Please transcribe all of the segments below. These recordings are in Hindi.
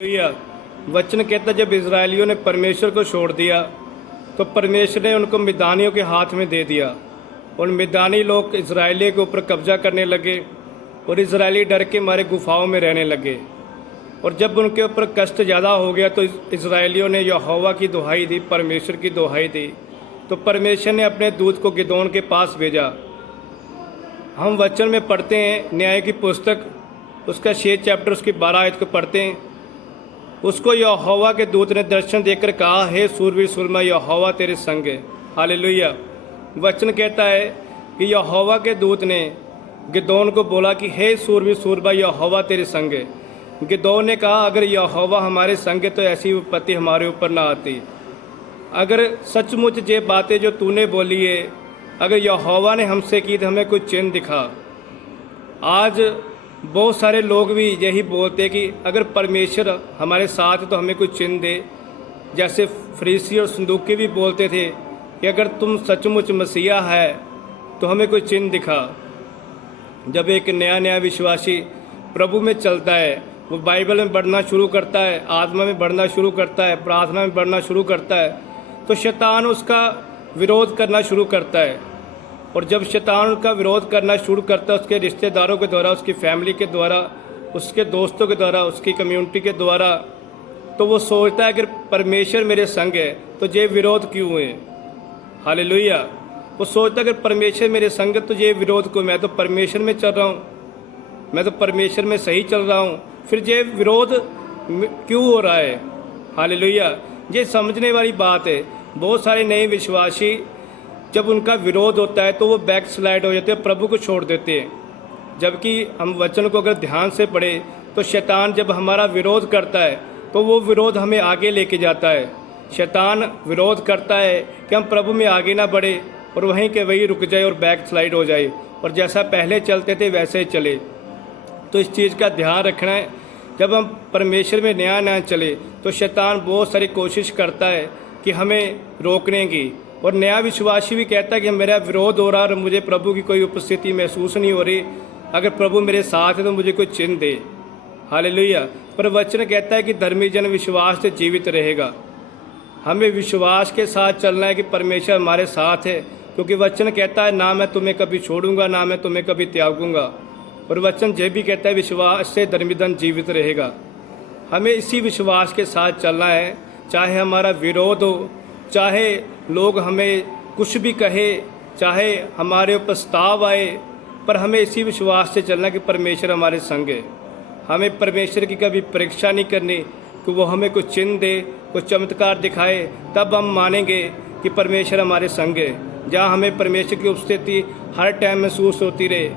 या वचन कहता जब इजरायलियों ने परमेश्वर को छोड़ दिया तो परमेश्वर ने उनको मिदानियों के हाथ में दे दिया और मिदानी लोग इजरायलियों के ऊपर कब्जा करने लगे और इजरायली डर के मारे गुफाओं में रहने लगे। और जब उनके ऊपर कष्ट ज़्यादा हो गया तो इजरायलियों ने यहोवा की दुहाई दी, परमेश्वर की दुहाई दी, तो परमेश्वर ने अपने दूत को गिदोन के पास भेजा। हम वचन में पढ़ते हैं न्याय की पुस्तक उसका 6 चैप्टर उसकी 12 आयत को पढ़ते हैं। उसको यहोवा के दूत ने दर्शन देकर कहा, हे सूरवीर सुरमा, यहोवा तेरे संग है। हालेलुया। वचन कहता है कि यहोवा के दूत ने गिदोन को बोला कि हे सूरवीर सुरमा, यहोवा तेरे संग है। गिदोन ने कहा, अगर यहोवा हमारे संग है तो ऐसी विपत्ति हमारे ऊपर ना आती। अगर सचमुच ये बातें जो तूने बोली है, अगर यहोवा ने हमसे की तो हमें कोई चिन्ह दिखा। आज बहुत सारे लोग भी यही बोलते हैं कि अगर परमेश्वर हमारे साथ है तो हमें कोई चिन्ह दे। जैसे फरीसी और संदूकी भी बोलते थे कि अगर तुम सचमुच मसीहा है तो हमें कोई चिन्ह दिखा। जब एक नया विश्वासी प्रभु में चलता है, वो बाइबल में बढ़ना शुरू करता है, आत्मा में बढ़ना शुरू करता है, प्रार्थना में बढ़ना शुरू करता है, तो शैतान उसका विरोध करना शुरू करता है। और जब शैतान का विरोध करना शुरू करता है उसके रिश्तेदारों के द्वारा, उसकी फैमिली के द्वारा, उसके दोस्तों के द्वारा, उसकी कम्युनिटी के द्वारा, तो वो सोचता है अगर परमेश्वर मेरे संग है तो ये विरोध क्यों है। हालेलुया। वो सोचता है अगर परमेश्वर मेरे संग है तो ये विरोध क्यों, मैं तो परमेश्वर में चल रहा हूँ, मैं तो परमेश्वर में सही चल रहा हूँ, फिर ये विरोध क्यों हो रहा है। हालेलुया। ये समझने वाली बात है। बहुत सारे नए विश्वासी जब उनका विरोध होता है तो वो बैक स्लाइड हो जाते हैं, प्रभु को छोड़ देते हैं। जबकि हम वचन को अगर ध्यान से पढ़े तो शैतान जब हमारा विरोध करता है तो वो विरोध हमें आगे लेके जाता है। शैतान विरोध करता है कि हम प्रभु में आगे ना बढ़े और वहीं के वहीं रुक जाए और बैक स्लाइड हो जाए और जैसा पहले चलते थे वैसे ही चले। तो इस चीज़ का ध्यान रखना है। जब हम परमेश्वर में नया चले तो शैतान बहुत सारी कोशिश करता है कि हमें रोकने की। और नया विश्वासी भी कहता है कि मेरा विरोध हो रहा और मुझे प्रभु की कोई उपस्थिति महसूस नहीं हो रही, अगर प्रभु मेरे साथ है तो मुझे कोई चिन्ह दे। हालेलुया। पर वचन कहता है कि धर्मी जन विश्वास से जीवित रहेगा। हमें विश्वास के साथ चलना है कि परमेश्वर हमारे साथ है, क्योंकि वचन कहता है ना मैं तुम्हें कभी छोड़ूंगा, ना मैं तुम्हें कभी त्यागूंगा। और वचन ये भी कहता है विश्वास से धर्मी जन जीवित रहेगा। हमें इसी विश्वास के साथ चलना है, चाहे हमारा विरोध हो, चाहे लोग हमें कुछ भी कहे, चाहे हमारे ऊपर प्रस्ताव आए, पर हमें इसी विश्वास से चलना कि परमेश्वर हमारे संग है। हमें परमेश्वर की कभी परीक्षा नहीं करनी कि वो हमें कुछ चिन्ह दे, कुछ चमत्कार दिखाए, तब हम मानेंगे कि परमेश्वर हमारे संग है। जहाँ हमें परमेश्वर की उपस्थिति हर टाइम महसूस होती रहे।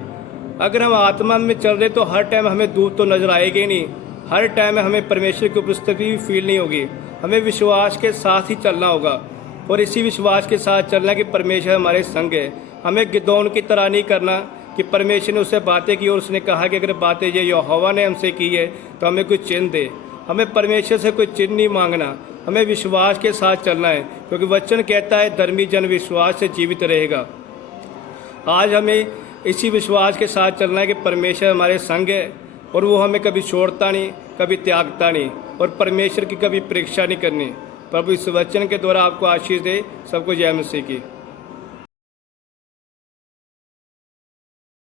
अगर हम आत्मा में चल रहे तो हर टाइम हमें दूर तो नजर आएगी नहीं, हर टाइम हमें परमेश्वर की उपस्थिति भी फील नहीं होगी। हमें विश्वास के साथ ही चलना होगा और इसी विश्वास के साथ चलना कि परमेश्वर हमारे संग है। हमें गिदोन की तरह नहीं करना कि परमेश्वर ने उससे बातें की और उसने कहा कि अगर बातें ये यहोवा ने हमसे की है तो हमें कोई चिन्ह दे। हमें परमेश्वर से कोई चिन्ह नहीं मांगना, हमें विश्वास के साथ चलना है, क्योंकि वचन कहता है धर्मी जन विश्वास से जीवित रहेगा। आज हमें इसी विश्वास के साथ चलना है कि परमेश्वर हमारे संग है और वो हमें कभी छोड़ता नहीं, कभी त्यागता नहीं, और परमेश्वर की कभी परीक्षा नहीं करनी। प्रभु इस वचन के द्वारा आपको आशीष दे। सबको जय मसीह की।